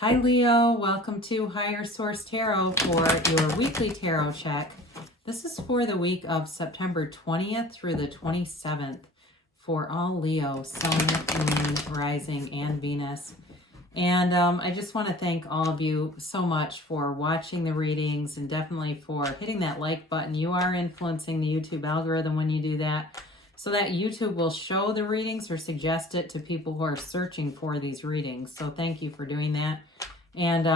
Hi Leo, welcome to Higher Source Tarot for your weekly tarot check. This is for the week of September 20th through the 27th for all Leo, Sun, Moon, Rising, and Venus. And I just want to thank all of you so much for watching the readings and definitely for hitting that like button. You are influencing the YouTube algorithm when you do that, so that YouTube will show the readings or suggest it to people who are searching for these readings. So thank you for doing that. And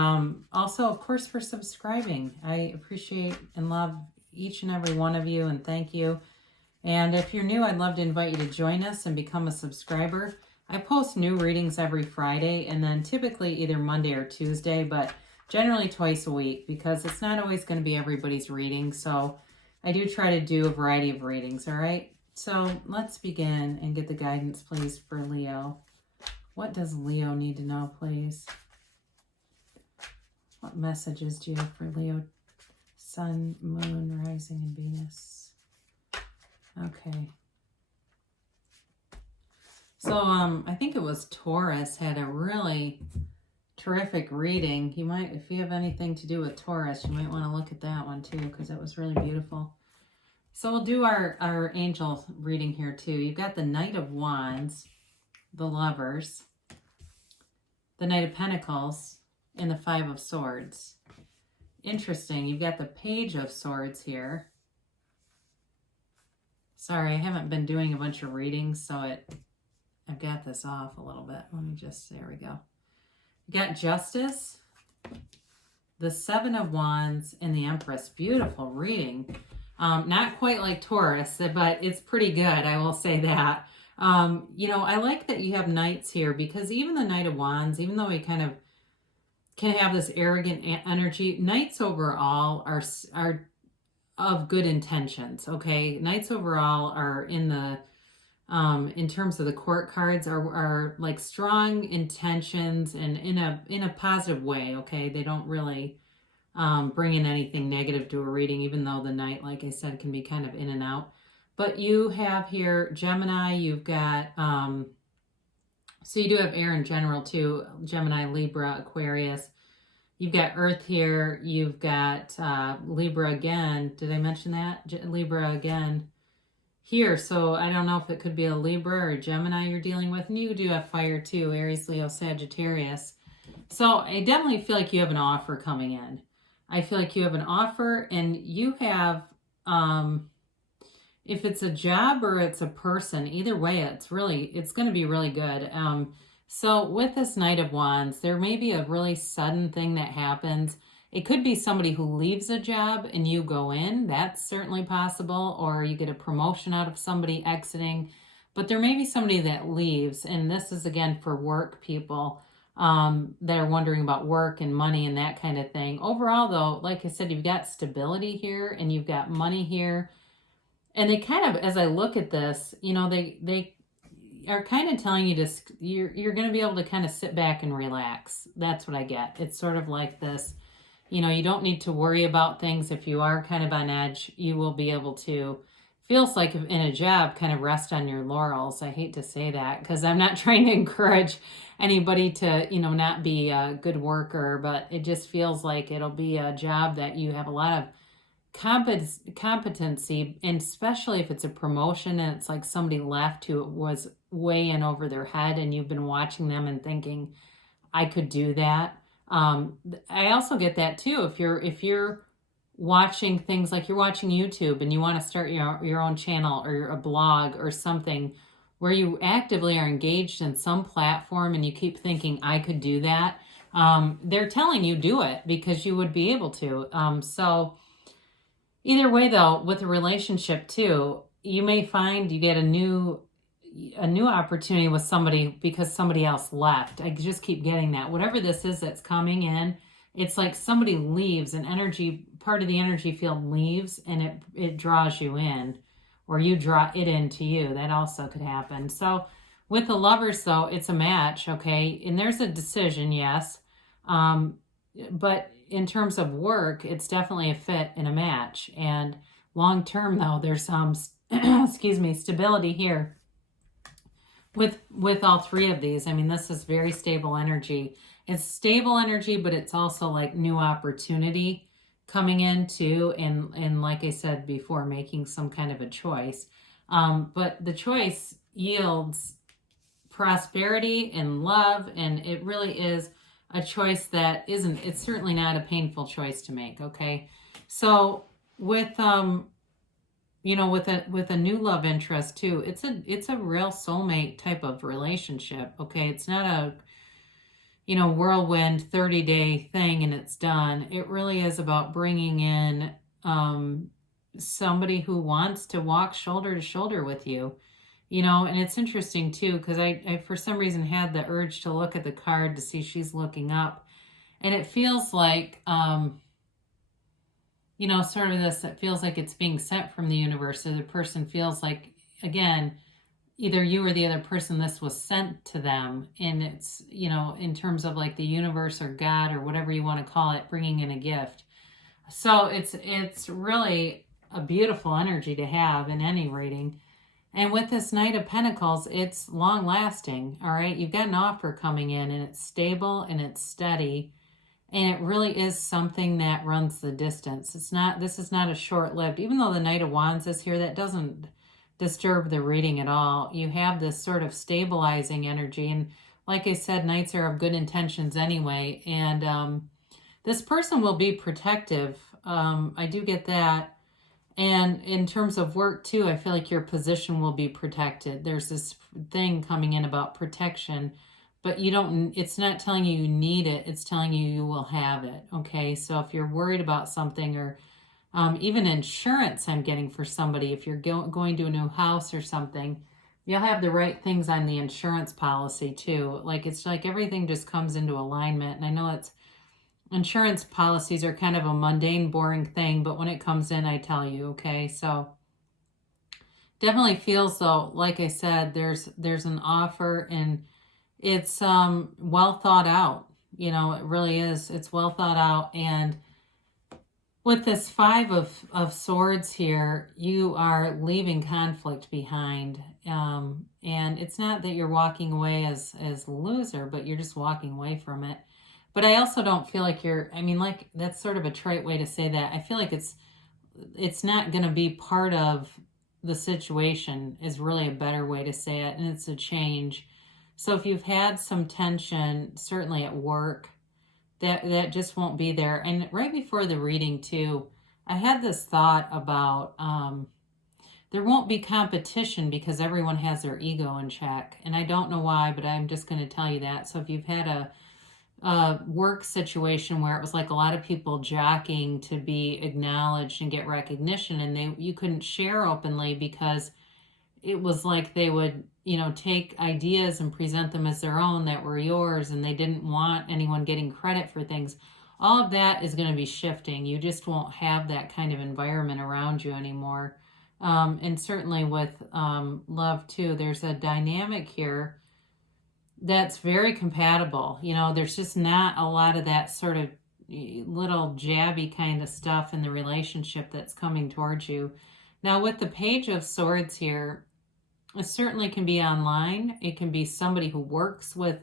also, of course, for subscribing. I appreciate and love each and every one of you, and thank you. And if you're new, I'd love to invite you to join us and become a subscriber. I post new readings every Friday, and then typically either Monday or Tuesday, but generally twice a week, because it's not always going to be everybody's reading. So I do try to do a variety of readings, all right? So let's begin and get the guidance, please, for Leo. What does Leo need to know, please? What messages do you have for Leo? Sun, Moon, Rising, and Venus. Okay. So I think it was Taurus had a really terrific reading. You might, if you have anything to do with Taurus, you might want to look at that one too, because that was really beautiful. So we'll do our angel reading here too. You've got the Knight of Wands, the Lovers, the Knight of Pentacles, and the Five of Swords. Interesting. You've got the Page of Swords here. Sorry, I haven't been doing a bunch of readings, so I've got this off a little bit. Let me just, there we go. You got Justice, the Seven of Wands, and the Empress. Beautiful reading. Not quite like Taurus, but it's pretty good, I will say that. You know, I like that you have Knights here, because even the Knight of Wands, even though he kind of can have this arrogant energy, Knights overall are of good intentions, okay? Knights overall are in terms of the court cards, are like strong intentions and in a positive way, okay? They don't really bring in anything negative to a reading, even though the Knight, like I said, can be kind of in and out. But you have here Gemini, you've got, so you do have air in general too, Gemini, Libra, Aquarius. You've got Earth here, you've got Libra again. Did I mention that? Libra again here. So I don't know if it could be a Libra or a Gemini you're dealing with. And you do have fire too, Aries, Leo, Sagittarius. So I definitely feel like you have an offer coming in. I feel like you have an offer, and you have, if it's a job or it's a person, either way, it's going to be really good. So with this Knight of Wands, there may be a really sudden thing that happens. It could be somebody who leaves a job and you go in. That's certainly possible. Or you get a promotion out of somebody exiting. But there may be somebody that leaves. And this is, again, for work people that are wondering about work and money and that kind of thing. Overall, though, like I said, you've got stability here and you've got money here. And they kind of, as I look at this, you know, they are kind of telling you you're going to be able to kind of sit back and relax. That's what I get. It's sort of like this, you know, you don't need to worry about things. If you are kind of on edge, you will be able to, feels like in a job, kind of rest on your laurels. I hate to say that, because I'm not trying to encourage anybody to, you know, not be a good worker, but it just feels like it'll be a job that you have a lot of competency, and especially if it's a promotion and it's like somebody left who was way in over their head and you've been watching them and thinking, I could do that. I also get that too. If you're watching things like you're watching YouTube and you want to start your own channel or a blog or something where you actively are engaged in some platform and you keep thinking, I could do that. They're telling you do it, because you would be able to. So either way, though, with a relationship too, you may find you get a new opportunity with somebody because somebody else left. I just keep getting that. Whatever this is that's coming in, it's like somebody leaves, an energy, part of the energy field leaves, and it draws you in, or you draw it into you. That also could happen. So with the Lovers, though, it's a match, okay? And there's a decision, yes. But in terms of work, it's definitely a fit and a match. And long term, though, there's some, excuse me, stability here. with all three of these, I mean, this is very stable energy. It's stable energy, but it's also like new opportunity coming in too. And like I said before, making some kind of a choice. But the choice yields prosperity and love, and it really is a choice that isn't, it's certainly not a painful choice to make. Okay. So with with a new love interest too, it's a real soulmate type of relationship. Okay, it's not a whirlwind 30-day thing and it's done. It really is about bringing in somebody who wants to walk shoulder to shoulder with you. And it's interesting too, because I for some reason had the urge to look at the card to see she's looking up, and it feels like sort of this, it feels like it's being sent from the universe. So the person feels like, again, either you or the other person, this was sent to them. And it's, in terms of like the universe or God or whatever you want to call it, bringing in a gift. So it's really a beautiful energy to have in any reading. And with this Knight of Pentacles, it's long lasting. All right. You've got an offer coming in, and it's stable and it's steady. And it really is something that runs the distance. This is not a short-lived, even though the Knight of Wands is here, that doesn't disturb the reading at all. You have this sort of stabilizing energy. And like I said, Knights are of good intentions anyway. And this person will be protective. I do get that. And in terms of work too, I feel like your position will be protected. There's this thing coming in about protection, but it's not telling you need it. It's telling you will have it. Okay. So if you're worried about something, or even insurance, I'm getting for somebody, if you're going to a new house or something, you'll have the right things on the insurance policy too. Like, it's like everything just comes into alignment. And I know insurance policies are kind of a mundane, boring thing, but when it comes in, I tell you, okay? So definitely feels though, like I said, there's an offer, and it's well thought out. It really is. It's well thought out. And with this Five of Swords here, you are leaving conflict behind. And it's not that you're walking away as a loser, but you're just walking away from it. But I also don't feel like like, that's sort of a trite way to say that. I feel like it's not going to be part of the situation is really a better way to say it. And it's a change. So if you've had some tension, certainly at work, that just won't be there. And right before the reading too, I had this thought about there won't be competition because everyone has their ego in check. And I don't know why, but I'm just going to tell you that. So if you've had a work situation where it was like a lot of people jockeying to be acknowledged and get recognition, and you couldn't share openly because it was like they would take ideas and present them as their own that were yours, and they didn't want anyone getting credit for things. All of that is going to be shifting. You just won't have that kind of environment around you anymore. And certainly with love too, there's a dynamic here that's very compatible. There's just not a lot of that sort of little jabby kind of stuff in the relationship that's coming towards you. Now with the Page of Swords here, it certainly can be online. It can be somebody who works with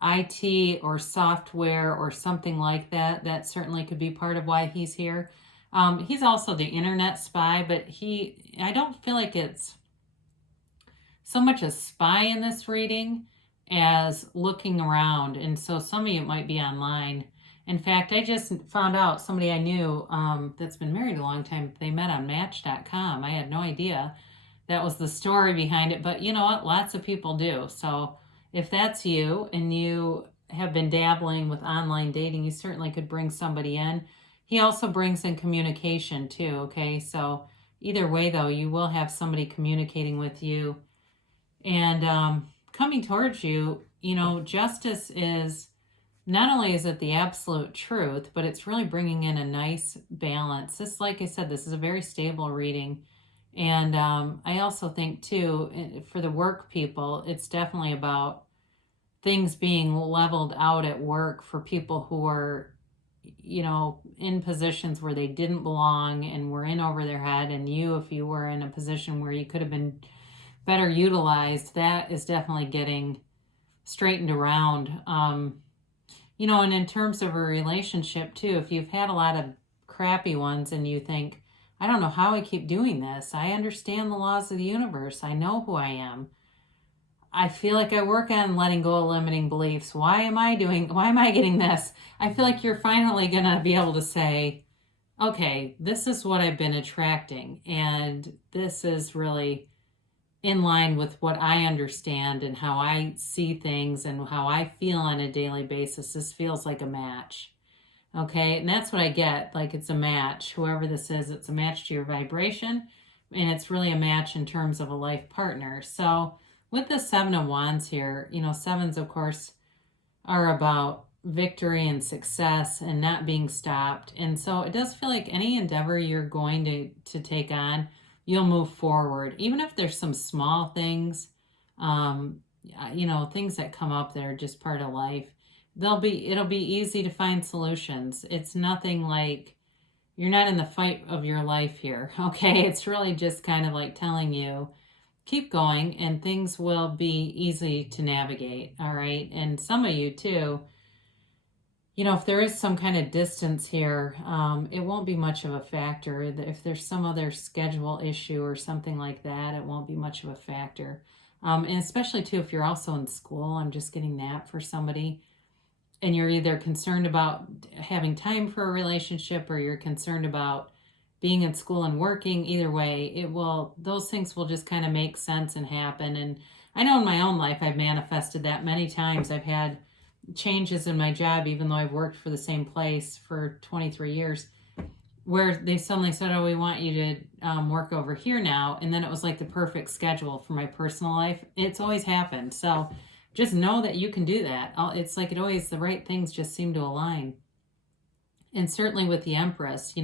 IT or software or something like that. That certainly could be part of why he's here. He's also the internet spy, but I don't feel like it's so much a spy in this reading as looking around. And so some of you might be online. In fact, I just found out somebody I knew that's been married a long time, they met on Match.com. I had no idea that was the story behind it, but you know what? Lots of people do. So if that's you and you have been dabbling with online dating, you certainly could bring somebody in. He also brings in communication too, okay? So either way though, you will have somebody communicating with you and coming towards you. Justice is, not only is it the absolute truth, but it's really bringing in a nice balance. This, like I said, this is a very stable reading. And I also think too, for the work people, it's definitely about things being leveled out at work for people who are, in positions where they didn't belong and were in over their head. And if you were in a position where you could have been better utilized, that is definitely getting straightened around. And in terms of a relationship too, if you've had a lot of crappy ones and you think, I don't know how I keep doing this. I understand the laws of the universe. I know who I am. I feel like I work on letting go of limiting beliefs. Why am I getting this? I feel like you're finally going to be able to say, okay, this is what I've been attracting. And this is really in line with what I understand and how I see things and how I feel on a daily basis. This feels like a match. Okay, and that's what I get. Like, it's a match. Whoever this is, it's a match to your vibration, and it's really a match in terms of a life partner. So with the Seven of Wands here, sevens, of course, are about victory and success and not being stopped. And so it does feel like any endeavor you're going to take on, you'll move forward. Even if there's some small things, things that come up that are just part of life, it'll be easy to find solutions. It's nothing like you're not in the fight of your life here. Okay. It's really just kind of like telling you, keep going and things will be easy to navigate. All right. And some of you too, if there is some kind of distance here, it won't be much of a factor. If there's some other schedule issue or something like that, it won't be much of a factor. And especially too, if you're also in school, I'm just getting that for somebody, and you're either concerned about having time for a relationship or you're concerned about being in school and working. Either way, those things will just kind of make sense and happen. And I know in my own life, I've manifested that many times. I've had changes in my job, even though I've worked for the same place for 23 years, where they suddenly said, oh, we want you to work over here now. And then it was like the perfect schedule for my personal life. It's always happened. So just know that you can do that. It's like the right things just seem to align. And certainly with the Empress,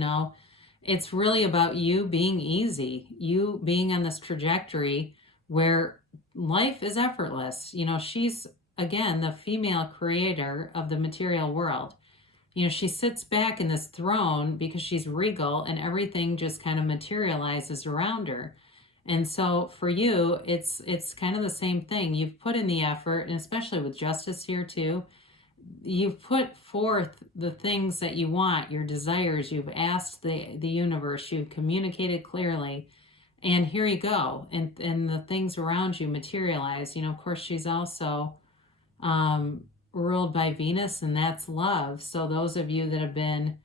it's really about you being easy, you being on this trajectory where life is effortless. She's, again, the female creator of the material world. She sits back in this throne because she's regal and everything just kind of materializes around her. And so for you, it's kind of the same thing. You've put in the effort, and especially with justice here too, you've put forth the things that you want, your desires. You've asked the universe, you've communicated clearly, and here you go. And the things around you materialize. Of course, she's also ruled by Venus, and that's love. So those of you that have been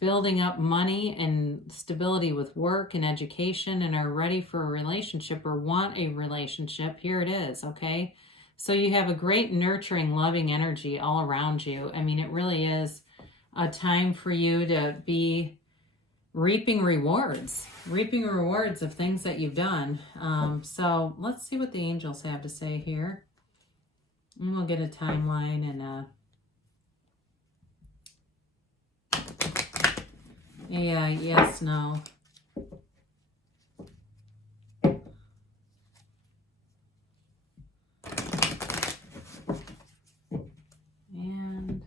building up money and stability with work and education and are ready for a relationship or want a relationship, here it is, okay? So you have a great nurturing, loving energy all around you. I mean, it really is a time for you to be reaping rewards of things that you've done. So let's see what the angels have to say here. And we'll get a timeline and yeah, yes, no. And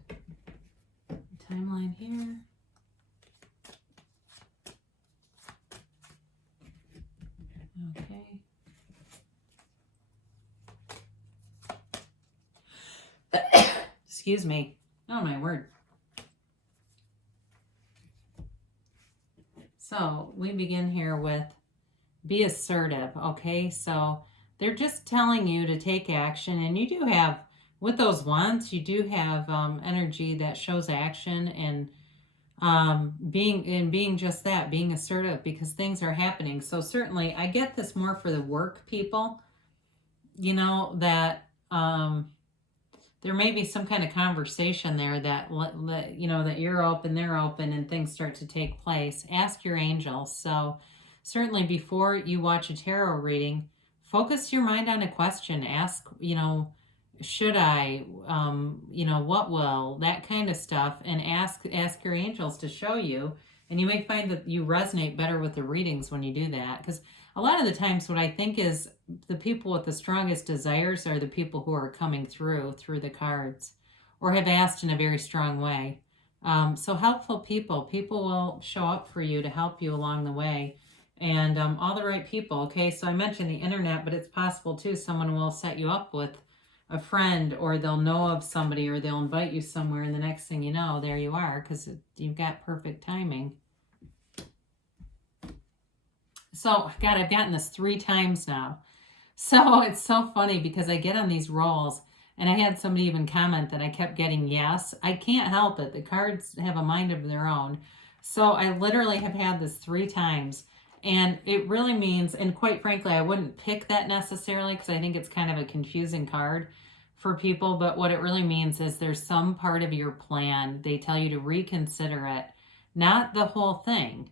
timeline here. Okay. Excuse me. Oh, my word. So we begin here with be assertive, okay? So they're just telling you to take action, and you do have, with those wands, you do have energy that shows action and being just that, being assertive, because things are happening. So certainly, I get this more for the work people, that there may be some kind of conversation there that that you're open, they're open, and things start to take place. Ask your angels. So certainly before you watch a tarot reading, focus your mind on a question. Ask, should I, what will, that kind of stuff, and ask your angels to show you. And you may find that you resonate better with the readings when you do that, because a lot of the times what I think is the people with the strongest desires are the people who are coming through the cards or have asked in a very strong way. So helpful people will show up for you to help you along the way. and all the right people. Okay, so I mentioned the internet, but it's possible too someone will set you up with a friend, or they'll know of somebody, or they'll invite you somewhere, and the next thing you know, there you are, because you've got perfect timing. So, God, I've gotten this 3 times now. So it's so funny because I get on these rolls, and I had somebody even comment that I kept getting yes. I can't help it. The cards have a mind of their own. So I literally have had this 3 times. And it really means, and quite frankly, I wouldn't pick that necessarily because I think it's kind of a confusing card for people. But what it really means is there's some part of your plan. They tell you to reconsider it, not the whole thing.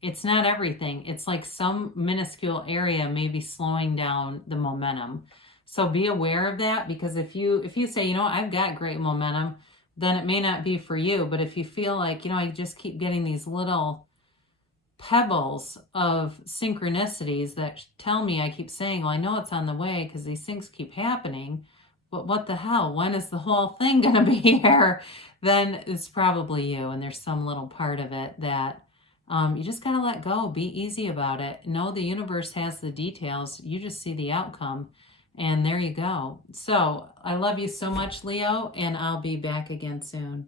It's not everything. It's like some minuscule area may be slowing down the momentum. So be aware of that, because if you say, you know, I've got great momentum, then it may not be for you. But if you feel like, you know, I just keep getting these little pebbles of synchronicities that tell me, I keep saying, well, I know it's on the way because these things keep happening, but what the hell? When is the whole thing going to be here? Then it's probably you, and there's some little part of it that you just got to let go. Be easy about it. Know the universe has the details. You just see the outcome, and there you go. So I love you so much, Leo, and I'll be back again soon.